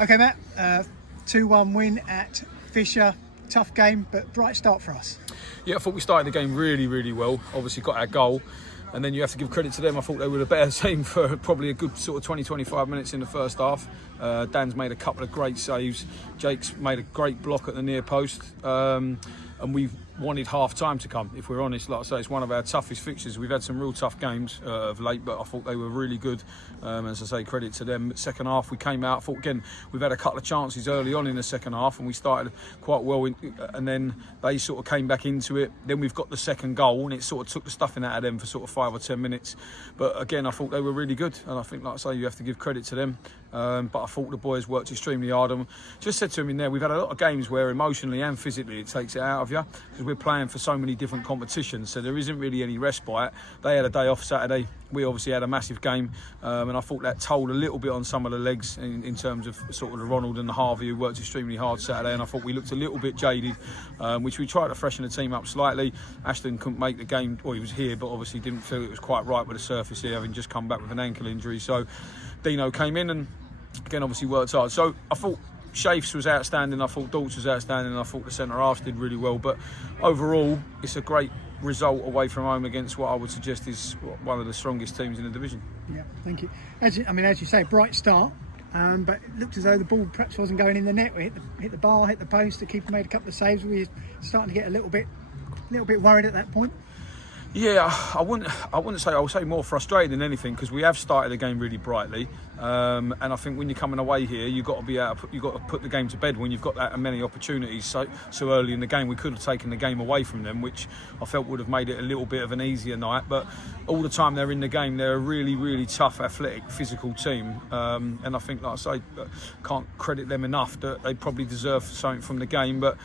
Okay, Matt, 2-1 win at Fisher. Tough game, but bright start for us. Yeah, I thought we started the game really, really well. Obviously got our goal. And then you have to give credit to them. I thought they were the better team for probably a good sort of 20-25 minutes in the first half. Dan's made a couple of great saves. Jake's made a great block at the near post. And we wanted half time to come, if we're honest. Like I say, it's one of our toughest fixtures. We've had some real tough games of late, but I thought they were really good. As I say, credit to them. Second half, we came out. I thought, again, we've had a couple of chances early on in the second half, and we started quite well. And then they sort of came back into it. Then we've got the second goal, and it sort of took the stuffing out of them for sort of 5 or 10 minutes. But again, I thought they were really good. And I think, like I say, you have to give credit to them. But I thought the boys worked extremely hard. And just said to them in there, we've had a lot of games where emotionally and physically it takes it out of you, because we're playing for so many different competitions, so there isn't really any respite. They had a day off Saturday. We obviously had a massive game, and I thought that told a little bit on some of the legs in terms of sort of the Ronald and the Harvey, who worked extremely hard Saturday, and I thought we looked a little bit jaded, which we tried to freshen the team up slightly. Ashton couldn't make the game, well, he was here, but obviously didn't feel it was quite right with the surface here, having just come back with an ankle injury. So Dino came in and again obviously worked hard. So I thought Shafes was outstanding, I thought Daltz was outstanding, and I thought the centre-halves did really well. But overall, it's a great result away from home against what I would suggest is one of the strongest teams in the division. Yeah, thank you. As you say, bright start, but it looked as though the ball perhaps wasn't going in the net. We hit the bar, hit the post. The keeper made a couple of saves. We were starting to get a little bit worried at that point. Yeah, I wouldn't say. I would say more frustrated than anything, because we have started the game really brightly, and I think when you're coming away here, you've got to put the game to bed when you've got that many opportunities so early in the game. We could have taken the game away from them, which I felt would have made it a little bit of an easier night. But all the time they're in the game, they're a really, really tough, athletic, physical team, and I think, like I say, can't credit them enough that they probably deserve something from the game. But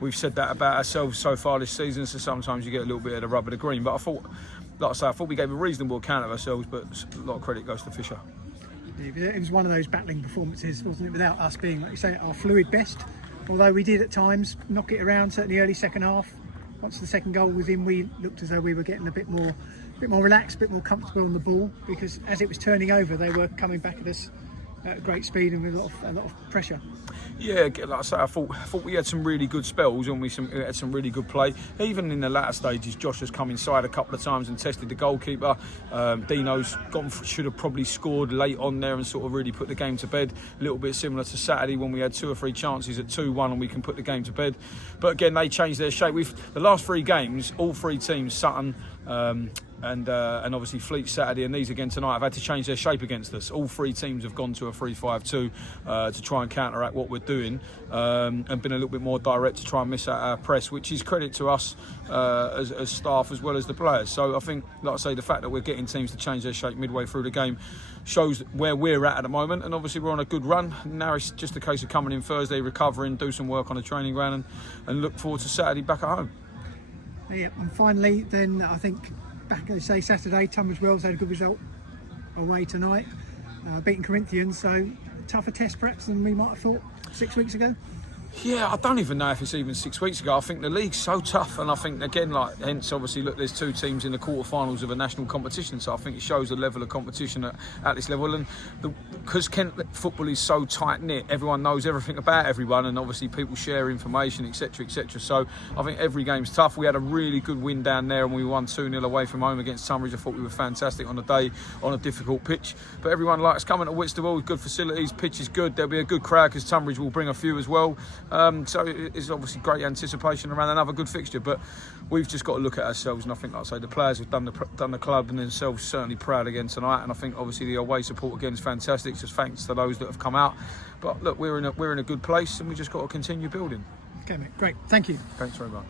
we've said that about ourselves so far this season, so sometimes you get a little bit of the rub of the green. But I thought, like I say, we gave a reasonable account of ourselves, but a lot of credit goes to Fisher. It was one of those battling performances, wasn't it, without us being, like you say, our fluid best. Although we did at times knock it around, certainly early second half. Once the second goal was in, we looked as though we were getting a bit more relaxed, a bit more comfortable on the ball, because as it was turning over, they were coming back at us at great speed and with a lot of pressure. Yeah, like I say, I thought we had some really good spells, and we had some really good play. Even in the latter stages, Josh has come inside a couple of times and tested the goalkeeper. Dino's should have probably scored late on there and sort of really put the game to bed. A little bit similar to Saturday when we had 2 or 3 chances at 2-1 and we can put the game to bed. But again, they changed their shape. The last 3 games, all 3 teams, Sutton, and obviously Fleet Saturday and these again tonight, have had to change their shape against us. All 3 teams have gone to a 3-5-2 to try and counteract what we're doing, and been a little bit more direct to try and miss out our press, which is credit to us as staff as well as the players. So I think, like I say, the fact that we're getting teams to change their shape midway through the game shows where we're at the moment, and obviously we're on a good run. Now it's just a case of coming in Thursday, recovering, do some work on the training ground, and look forward to Saturday back at home. Yeah, and finally then, I think back, as I say, Saturday, Tunbridge Wells had a good result away tonight, beating Corinthians, so tougher test perhaps than we might have thought 6 weeks ago. Yeah, I don't even know if it's even 6 weeks ago. I think the league's so tough, and I think, again, hence obviously, look, there's 2 teams in the quarterfinals of a national competition, so I think it shows the level of competition at this level. And because Kent football is so tight knit, everyone knows everything about everyone, and obviously people share information, etc., etc. So I think every game's tough. We had a really good win down there, and we won 2-0 away from home against Tunbridge. I thought we were fantastic on the day on a difficult pitch. But everyone likes coming to Whitstable, good facilities, pitch is good. There'll be a good crowd because Tunbridge will bring a few as well. So it's obviously great anticipation around another good fixture, but we've just got to look at ourselves, and I think, like I say, the players have done the club and themselves certainly proud again tonight, and I think obviously the away support again is fantastic, just thanks to those that have come out. But look, we're in a good place, and we just got to continue building. Okay, mate, great, thank you. Thanks very much.